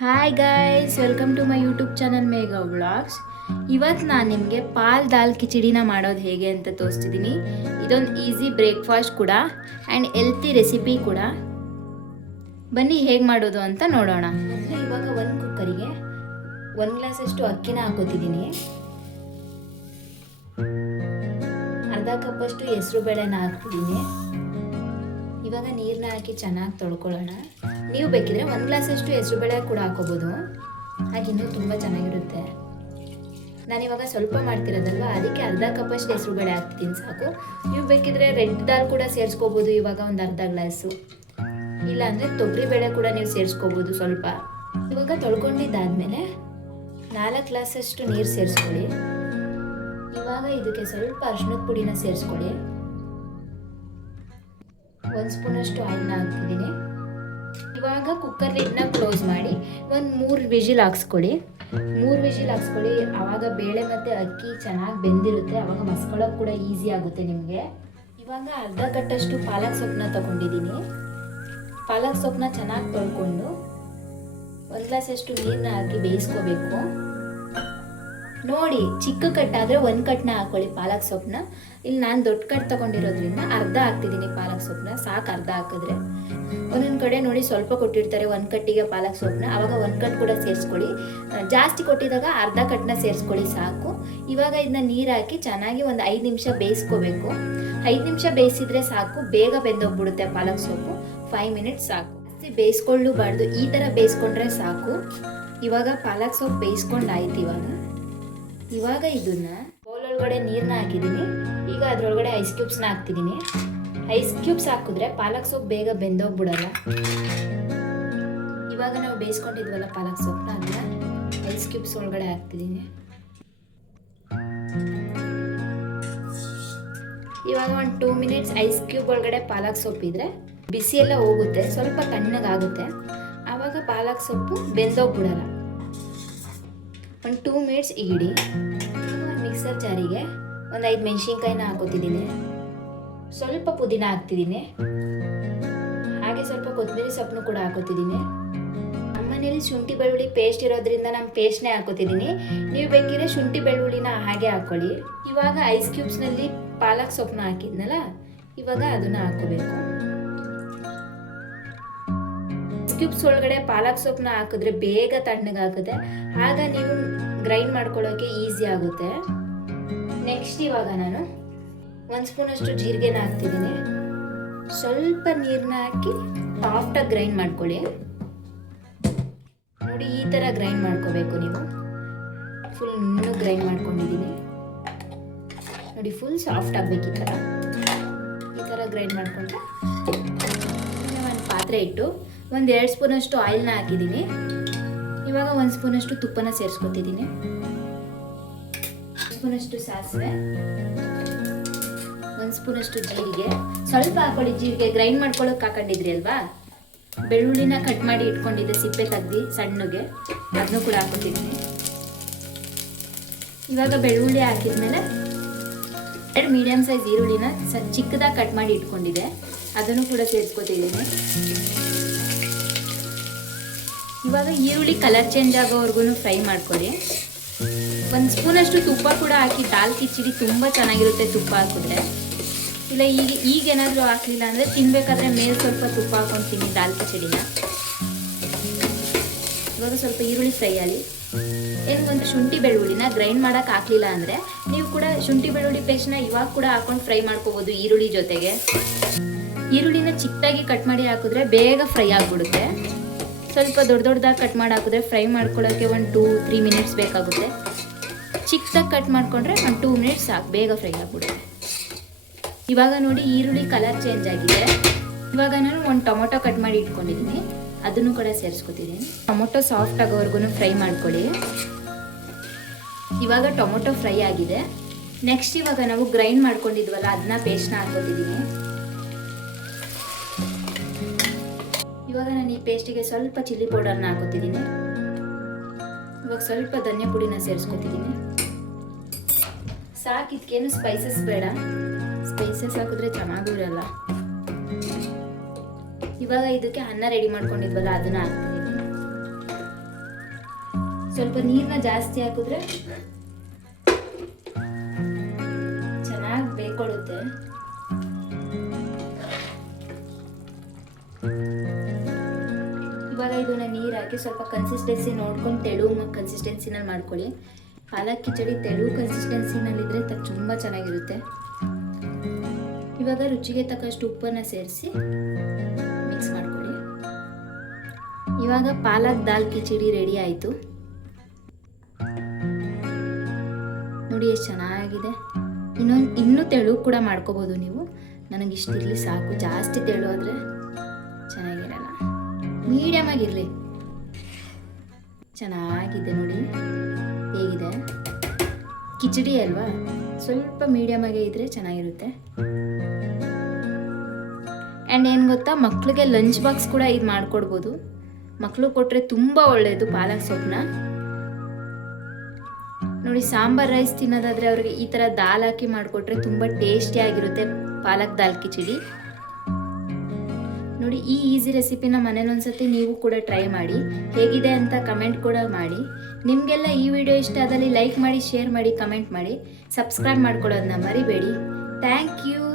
Hi guys, welcome to my YouTube channel Megha vlogs. ಇವತ್ತು ನಾನು ನಿಮಗೆ ಪಾಲ್ ದಾಲ್ ಕಿಚಡಿನ ಮಾಡೋದು ಹೇಗೆ ಅಂತ ತೋರಿಸ್ತಿದ್ದೀನಿ. ಇದೊಂದು ಈಸಿ ಬ್ರೇಕ್ಫಾಸ್ಟ್ ಕೂಡ ಆ್ಯಂಡ್ ಹೆಲ್ತಿ ರೆಸಿಪಿ ಕೂಡ. ಬನ್ನಿ ಹೇಗೆ ಮಾಡೋದು ಅಂತ ನೋಡೋಣ. ಇವಾಗ ಒಂದು ಕುಕ್ಕರಿಗೆ 1 ಗ್ಲಾಸಷ್ಟು ಅಕ್ಕಿನ ಹಾಕೋತಿದ್ದೀನಿ. ಅರ್ಧ ಕಪ್ಪಷ್ಟು ಹೆಸರು ಬೇಳೆನ ಹಾಕ್ತಿದ್ದೀನಿ. ಇವಾಗ ನೀರನ್ನ ಹಾಕಿ ಚೆನ್ನಾಗಿ ತೊಳ್ಕೊಳ್ಳೋಣ. ನೀವು ಬೇಕಿದ್ರೆ 1 ಗ್ಲಾಸಷ್ಟು ಹೆಸರು ಬೇಳೆ ಕೂಡ ಹಾಕೋಬೋದು, ಹಾಗಿನ್ನೂ ತುಂಬ ಚೆನ್ನಾಗಿರುತ್ತೆ. ನಾನಿವಾಗ ಸ್ವಲ್ಪ ಮಾಡ್ತಿರೋದಲ್ವ, ಅದಕ್ಕೆ ಅರ್ಧ ಕಪ್ಪಷ್ಟು ಹೆಸರು ಬೇಳೆ ಹಾಕ್ತೀನಿ ಸಾಕು. ನೀವು ಬೇಕಿದ್ರೆ ರೆಡ್ ದಾಲ್ ಕೂಡ ಸೇರಿಸ್ಕೋಬೋದು, ಇವಾಗ ಒಂದು ಅರ್ಧ ಗ್ಲಾಸು. ಇಲ್ಲಾಂದರೆ ತೊಗರಿ ಬೇಳೆ ಕೂಡ ನೀವು ಸೇರಿಸ್ಕೋಬೋದು ಸ್ವಲ್ಪ. ಇವಾಗ ತೊಳ್ಕೊಂಡಿದ್ದಾದಮೇಲೆ 4 ಗ್ಲಾಸಷ್ಟು ನೀರು ಸೇರಿಸ್ಕೊಳ್ಳಿ. ಇವಾಗ ಇದಕ್ಕೆ ಸ್ವಲ್ಪ ಅರಿಶಿಣದ ಪುಡಿನ ಸೇರಿಸ್ಕೊಳ್ಳಿ. 1 ಸ್ಪೂನಷ್ಟು ಆಯಿಲ್ನ ಹಾಕ್ತಿದ್ದೀನಿ. ಇವಾಗ ಕುಕ್ಕರ್ ಲಿಡ್ನ ಕ್ಲೋಸ್ ಮಾಡಿ ಒಂದು 3 ವಿಜಿಲ್ ಹಾಕ್ಸ್ಕೊಳ್ಳಿ. 3 ವಿಜಿಲ್ ಹಾಕ್ಸ್ಕೊಳ್ಳಿ. ಆವಾಗ ಬೇಳೆ ಮತ್ತು ಅಕ್ಕಿ ಚೆನ್ನಾಗಿ ಬೆಂದಿರುತ್ತೆ, ಆವಾಗ ಮಸ್ಕೊಳ್ಳೋಕೆ ಕೂಡ ಈಸಿ ಆಗುತ್ತೆ ನಿಮಗೆ. ಇವಾಗ ಅರ್ಧ ಕಟ್ಟಷ್ಟು ಪಾಲಕ್ ಸೊಪ್ಪನ್ನ ತಗೊಂಡಿದ್ದೀನಿ. ಪಾಲಕ್ ಸೊಪ್ಪನ್ನ ಚೆನ್ನಾಗಿ ತೊಳ್ಕೊಂಡು 1 ಗ್ಲಾಸಷ್ಟು ನೀರನ್ನ ಹಾಕಿ ಬೇಯಿಸ್ಕೋಬೇಕು. ನೋಡಿ, ಚಿಕ್ಕ ಕಟ್ಟಾದರೆ 1 ಕಟ್ನ ಹಾಕೊಳ್ಳಿ ಪಾಲಕ್ ಸೊಪ್ಪನ್ನ. ಇಲ್ಲಿ ನಾನು ದೊಡ್ಡ ಕಟ್ ತಗೊಂಡಿರೋದ್ರಿಂದ ಅರ್ಧ ಹಾಕ್ತಿದ್ದೀನಿ ಪಾಲಕ್ ಸೊಪ್ಪನ್ನ, ಸಾಕು ಅರ್ಧ ಹಾಕಿದ್ರೆ. ಒಂದೊಂದು ಕಡೆ ನೋಡಿ ಸ್ವಲ್ಪ ಕೊಟ್ಟಿರ್ತಾರೆ 1 ಕಟ್ಟಿಗೆ ಪಾಲಕ್ ಸೊಪ್ಪನ್ನ, ಆವಾಗ 1 ಕಟ್ ಕೂಡ ಸೇರಿಸ್ಕೊಳ್ಳಿ. ಜಾಸ್ತಿ ಕೊಟ್ಟಿದಾಗ ಅರ್ಧ ಕಟ್ನ ಸೇರಿಸ್ಕೊಳ್ಳಿ ಸಾಕು. ಇವಾಗ ಇದನ್ನ ನೀರು ಹಾಕಿ ಚೆನ್ನಾಗಿ ಒಂದು 5 ನಿಮಿಷ ಬೇಯಿಸ್ಕೋಬೇಕು. 5 ನಿಮಿಷ ಬೇಯಿಸಿದ್ರೆ ಸಾಕು, ಬೇಗ ಬೆಂದೋಗ್ಬಿಡುತ್ತೆ ಪಾಲಕ್ ಸೊಪ್ಪು. 5 ಮಿನಿಟ್ಸ್ ಸಾಕು, ಜಾಸ್ತಿ ಬೇಯಿಸ್ಕೊಳ್ಳಬಾರ್ದು, ಈ ಥರ ಬೇಯಿಸ್ಕೊಂಡ್ರೆ ಸಾಕು. ಇವಾಗ ಪಾಲಕ್ ಸೊಪ್ಪು ಬೇಯಿಸ್ಕೊಂಡಾಯ್ತು. ಇವಾಗ ಇದನ್ನ ಬೌಲ್ ಒಳಗಡೆ ನೀರನ್ನ ಹಾಕಿದ್ದೀನಿ. ಈಗ ಅದರೊಳಗಡೆ ಐಸ್ ಕ್ಯೂಬ್ಸ್ನ ಹಾಕ್ತಿದ್ದೀನಿ. ಐಸ್ ಕ್ಯೂಬ್ಸ್ ಹಾಕಿದ್ರೆ ಪಾಲಕ್ ಸೊಪ್ಪು ಬೇಗ ಬೆಂದೋಗ್ಬಿಡಲ್ಲ. ಇವಾಗ ನಾವು ಬೇಯಿಸ್ಕೊಂಡಿದ್ವಲ್ಲ ಪಾಲಕ್ ಸೊಪ್ಪನ್ನ, ಅದನ್ನ ಐಸ್ ಕ್ಯೂಬ್ಸ್ ಒಳಗಡೆ ಹಾಕ್ತಿದ್ದೀನಿ. ಇವಾಗ ಒಂದು 2 ಮಿನಿಟ್ಸ್ ಐಸ್ ಕ್ಯೂಬ್ ಒಳಗಡೆ ಪಾಲಕ್ ಸೊಪ್ಪಿದ್ರೆ ಬಿಸಿ ಎಲ್ಲ ಹೋಗುತ್ತೆ, ಸ್ವಲ್ಪ ತಣ್ಣಗಾಗುತ್ತೆ, ಆವಾಗ ಪಾಲಕ್ ಸೊಪ್ಪು ಬೆಂದೋಗ್ಬಿಡಲ್ಲ. ಒಂದು 2 ಮಿನಿಟ್ಸ್ ಇಡಿ. ಮಿಕ್ಸರ್ ಜಾರಿಗೆ ಒಂದು 5 ಮೆಣಸಿನ್ಕಾಯಿನ ಹಾಕೋತಿದ್ದೀನಿ. ಸ್ವಲ್ಪ ಪುದೀನ ಹಾಕ್ತಿದ್ದೀನಿ, ಹಾಗೆ ಸ್ವಲ್ಪ ಕೊತ್ತಂಬರಿ ಸೊಪ್ಪನ್ನು ಕೂಡ ಹಾಕೋತಿದ್ದೀನಿ. ನಮ್ಮನೇಲಿ ಶುಂಠಿ ಬೆಳ್ಳುಳ್ಳಿ ಪೇಸ್ಟ್ ಇರೋದ್ರಿಂದ ನಾನು ಪೇಸ್ಟ್ನೇ ಹಾಕೋತಿದ್ದೀನಿ. ನೀವು ಬೇಕಿದ್ರೆ ಶುಂಠಿ ಬೆಳ್ಳುಳ್ಳಿನ ಹಾಗೆ ಹಾಕೊಳ್ಳಿ. ಇವಾಗ ಐಸ್ ಕ್ಯೂಬ್ಸ್ನಲ್ಲಿ ಪಾಲಕ್ ಸೊಪ್ಪನ್ನ ಹಾಕಿದ್ನಲ್ಲ, ಇವಾಗ ಅದನ್ನ ಹಾಕೋಬೇಕು. ಐಸ್ ಕ್ಯೂಬ್ಸ್ ಒಳಗಡೆ ಪಾಲಕ್ ಸೊಪ್ಪನ್ನ ಹಾಕಿದ್ರೆ ಬೇಗ ತಣ್ಣಗಾಗುತ್ತೆ, ಆಗ ನೀವು ಗ್ರೈಂಡ್ ಮಾಡ್ಕೊಳ್ಳೋಕೆ ಈಸಿ ಆಗುತ್ತೆ. ನೆಕ್ಸ್ಟ್ ಇವಾಗ ನಾನು 1 ಸ್ಪೂನಷ್ಟು ಜೀರಿಗೆನ ಹಾಕ್ತಿದ್ದೀನಿ. ಸ್ವಲ್ಪ ನೀರನ್ನ ಹಾಕಿ ಸಾಫ್ಟಾಗಿ ಗ್ರೈಂಡ್ ಮಾಡ್ಕೊಳ್ಳಿ. ನೋಡಿ, ಈ ಥರ ಗ್ರೈಂಡ್ ಮಾಡ್ಕೋಬೇಕು ನೀವು. ಫುಲ್ ಇನ್ನೂ ಗ್ರೈಂಡ್ ಮಾಡ್ಕೊಂಡಿದ್ದೀನಿ ನೋಡಿ, ಫುಲ್ ಸಾಫ್ಟ್ ಆಗಬೇಕು. ಈ ಥರ ಗ್ರೈಂಡ್ ಮಾಡಿಕೊಂಡ್ರೆ ಒಂದು ಪಾತ್ರೆ ಇಟ್ಟು ಒಂದು 2 ಸ್ಪೂನಷ್ಟು ಆಯಿಲ್ನ ಹಾಕಿದ್ದೀನಿ. ಇವಾಗ 1 ಸ್ಪೂನಷ್ಟು ತುಪ್ಪನ ಸೇರಿಸ್ಕೊತಿದ್ದೀನಿ. 1 ಸ್ಪೂನಷ್ಟು ಸಾಸಿವೆ, 1 ಸ್ಪೂನಷ್ಟು ಜೀರಿಗೆ. ಸ್ವಲ್ಪ ಹಾಕೊಳ್ಳಿ ಜೀರಿಗೆ, ಗ್ರೈಂಡ್ ಮಾಡ್ಕೊಳ್ಳೋಕೆ ಹಾಕೊಂಡಿದ್ರಿ ಅಲ್ವಾ. ಬೆಳ್ಳುಳ್ಳಿನ ಕಟ್ ಮಾಡಿ ಇಟ್ಕೊಂಡಿದ್ದೆ, ಸಿಪ್ಪೆ ತೆಗ್ದು ಸಣ್ಣಗೆ, ಅದನ್ನು ಕೂಡ ಹಾಕೋತಿದ್ದೀನಿ. ಇವಾಗ ಬೆಳ್ಳುಳ್ಳಿ ಹಾಕಿದ್ಮೇಲೆ 2 ಮೀಡಿಯಮ್ ಸೈಜ್ ಈರುಳ್ಳಿನ ಚಿಕ್ಕದಾಗಿ ಕಟ್ ಮಾಡಿ ಇಟ್ಕೊಂಡಿದ್ದೆ, ಅದನ್ನು ಕೂಡ ಸೇರಿಸ್ಕೊತಿದ್ದೀನಿ. ಇವಾಗ ಈರುಳ್ಳಿ ಕಲರ್ ಚೇಂಜ್ ಆಗೋವರೆಗೂ ಫ್ರೈ ಮಾಡ್ಕೊಳ್ಳಿ. 1 ಸ್ಪೂನಷ್ಟು ತುಪ್ಪ ಕೂಡ ಹಾಕಿ ದಾಲ್ ಕಿಚಡಿ ತುಂಬ ಚೆನ್ನಾಗಿರುತ್ತೆ ತುಪ್ಪ ಹಾಕಿದ್ರೆ. ಇಲ್ಲ ಈಗೇನಾದರೂ ಹಾಕಲಿಲ್ಲ ಅಂದರೆ ತಿನ್ನಬೇಕಾದ್ರೆ ಮೇಲೆ ಸ್ವಲ್ಪ ತುಪ್ಪ ಹಾಕೊಂಡು ತಿನ್ನಿ ದಾಲ್ ಕಿಚಡಿನ. ಇವಾಗ ಸ್ವಲ್ಪ ಈರುಳ್ಳಿ ಫ್ರೈ ಆಗಲಿ. ಒಂದು ಶುಂಠಿ ಬೆಳ್ಳುಳ್ಳಿನ ಗ್ರೈಂಡ್ ಮಾಡೋಕೆ ಹಾಕಲಿಲ್ಲ ಅಂದರೆ ನೀವು ಕೂಡ ಶುಂಠಿ ಬೆಳ್ಳುಳ್ಳಿ ಪೇಸ್ಟ್ನ ಇವಾಗ ಕೂಡ ಹಾಕೊಂಡು ಫ್ರೈ ಮಾಡ್ಕೋಬೋದು ಈರುಳ್ಳಿ ಜೊತೆಗೆ. ಈರುಳ್ಳಿನ ಚಿಕ್ಕದಾಗಿ ಕಟ್ ಮಾಡಿ ಹಾಕಿದ್ರೆ ಬೇಗ ಫ್ರೈ ಆಗಿಬಿಡುತ್ತೆ. ಸ್ವಲ್ಪ ದೊಡ್ಡದಾಗಿ ಕಟ್ ಮಾಡಿ ಹಾಕಿದ್ರೆ ಫ್ರೈ ಮಾಡ್ಕೊಳ್ಳೋಕ್ಕೆ ಒಂದು 2-3 ಮಿನಿಟ್ಸ್ ಬೇಕಾಗುತ್ತೆ. ಚಿಕ್ಕದಾಗಿ ಕಟ್ ಮಾಡಿಕೊಂಡ್ರೆ ಒಂದು 2 ಮಿನಿಟ್ಸ್ ಸಾಕು, ಬೇಗ ಫ್ರೈ ಆಗಿಬಿಡುತ್ತೆ. ಇವಾಗ ನೋಡಿ, ಈರುಳ್ಳಿ ಕಲರ್ ಚೇಂಜ್ ಆಗಿದೆ. ಇವಾಗ ನಾನು ಒಂದು ಟೊಮೊಟೊ ಕಟ್ ಮಾಡಿ ಇಟ್ಕೊಂಡಿದ್ದೀನಿ, ಅದನ್ನು ಕೂಡ ಸೇರಿಸ್ಕೊತಿದ್ದೀನಿ. ಟೊಮೊಟೊ ಸಾಫ್ಟ್ ಆಗೋವರೆಗೂ ಫ್ರೈ ಮಾಡ್ಕೊಳ್ಳಿ. ಇವಾಗ ಟೊಮೊಟೊ ಫ್ರೈ ಆಗಿದೆ. ನೆಕ್ಸ್ಟ್ ಇವಾಗ ನಾವು ಗ್ರೈಂಡ್ ಮಾಡ್ಕೊಂಡಿದ್ವಲ್ಲ, ಅದನ್ನ ಪೇಸ್ಟ್ನ ಹಾಕೋತಿದ್ದೀನಿ. ಇವಾಗ ನಾನು ಈ ಪೇಸ್ಟಿಗೆ ಸ್ವಲ್ಪ ಚಿಲ್ಲಿ ಪೌಡರ್ನ ಹಾಕೋತಿದ್ದೀನಿ. ಇವಾಗ ಸ್ವಲ್ಪ ಧನಿಯಾ ಪುಡಿನ ಸೇರಿಸ್ಕೊತಿದ್ದೀನಿ. ಸಾಕು, ಇದಕ್ಕೇನು ಸ್ಪೈಸಸ್ ಬೇಡ, ಸ್ಪೈಸಸ್ ಹಾಕಿದ್ರೆ ಚೆನ್ನಾಗೂ ಇರಲ್ಲ. ಇವಾಗ ಇದಕ್ಕೆ ಅನ್ನ ರೆಡಿ ಮಾಡ್ಕೊಂಡಿದ್ವಲ್ಲ, ಅದನ್ನ ಹಾಕ್ತಿದ್ದೀನಿ. ಸ್ವಲ್ಪ ನೀರನ್ನ ಜಾಸ್ತಿ ಹಾಕಿದ್ರೆ ಚೆನ್ನಾಗಿ ಬೇಯ್ಕೊಳ್ಳುತ್ತೆ. ಇವಾಗ ಇದನ್ನ ನೀರು ಹಾಕಿ ಸ್ವಲ್ಪ ಕನ್ಸಿಸ್ಟೆನ್ಸಿ ನೋಡ್ಕೊಂಡು ತೆಳು ಕನ್ಸಿಸ್ಟೆನ್ಸಿನಲ್ಲಿ ಮಾಡ್ಕೊಳ್ಳಿ. ಪಾಲಕ್ ಕಿಚಡಿ ತೆಳು ಕನ್ಸಿಸ್ಟೆನ್ಸಿನಲ್ಲಿದ್ದರೆ ತುಂಬ ಚೆನ್ನಾಗಿರುತ್ತೆ. ಇವಾಗ ರುಚಿಗೆ ತಕ್ಕಷ್ಟು ಉಪ್ಪನ್ನು ಸೇರಿಸಿ ಮಿಕ್ಸ್ ಮಾಡ್ಕೊಳ್ಳಿ. ಇವಾಗ ಪಾಲಕ್ ದಾಲ್ ಕಿಚಡಿ ರೆಡಿ ಆಯಿತು. ನೋಡಿ ಎಷ್ಟು ಚೆನ್ನಾಗಿದೆ. ಇನ್ನೂ ತೆಳು ಕೂಡ ಮಾಡ್ಕೋಬೋದು ನೀವು. ನನಗಿಷ್ಟಿರಲಿ ಸಾಕು, ಜಾಸ್ತಿ ತೆಳು ಆದರೆ ಚೆನ್ನಾಗಿರಲ್ಲ. ಮೀಡಿಯಮ್ ಆಗಿರಲಿ. ಚೆನ್ನಾಗಿದೆ ನೋಡಿ ಹೇಗಿದೆ. ಕಿಚಡಿ ಅಲ್ವಾ, ಸ್ವಲ್ಪ ಮೀಡಿಯಮ್ ಆಗೇ ಇದ್ರೆ ಚೆನ್ನಾಗಿರುತ್ತೆ. ಆ್ಯಂಡ್ ಏನು ಗೊತ್ತಾ, ಮಕ್ಕಳಿಗೆ ಲಂಚ್ ಬಾಕ್ಸ್ ಕೂಡ ಇದು ಮಾಡಿಕೊಡ್ಬೋದು. ಮಕ್ಕಳು ಕೊಟ್ಟರೆ ತುಂಬ ಒಳ್ಳೆಯದು ಪಾಲಕ್ ಸೊಪ್ಪನ್ನ. ನೋಡಿ, ಸಾಂಬಾರ್ ರೈಸ್ ತಿನ್ನೋದಾದರೆ ಅವ್ರಿಗೆ ಈ ಥರ ದಾಲ್ ಹಾಕಿ ಮಾಡಿಕೊಟ್ರೆ ತುಂಬ ಟೇಸ್ಟಿಯಾಗಿರುತ್ತೆ ಪಾಲಕ್ ದಾಲ್ ಕಿಚಡಿ. ನೋಡಿ, ಈ ಈಸಿ ರೆಸಿಪಿನ ಮನೇಲಿ ಒಂದ್ಸತಿ ನೀವು ಕೂಡ ಟ್ರೈ ಮಾಡಿ. ಹೇಗಿದೆ ಅಂತ ಕಮೆಂಟ್ ಕೂಡ ಮಾಡಿ. ನಿಮಗೆಲ್ಲ ಈ ವಿಡಿಯೋ ಇಷ್ಟ ಆದಲ್ಲಿ ಲೈಕ್ ಮಾಡಿ, ಶೇರ್ ಮಾಡಿ, ಕಮೆಂಟ್ ಮಾಡಿ, ಸಬ್ಸ್ಕ್ರೈಬ್ ಮಾಡ್ಕೊಳ್ಳೋದನ್ನ ಮರಿಬೇಡಿ. Thank you.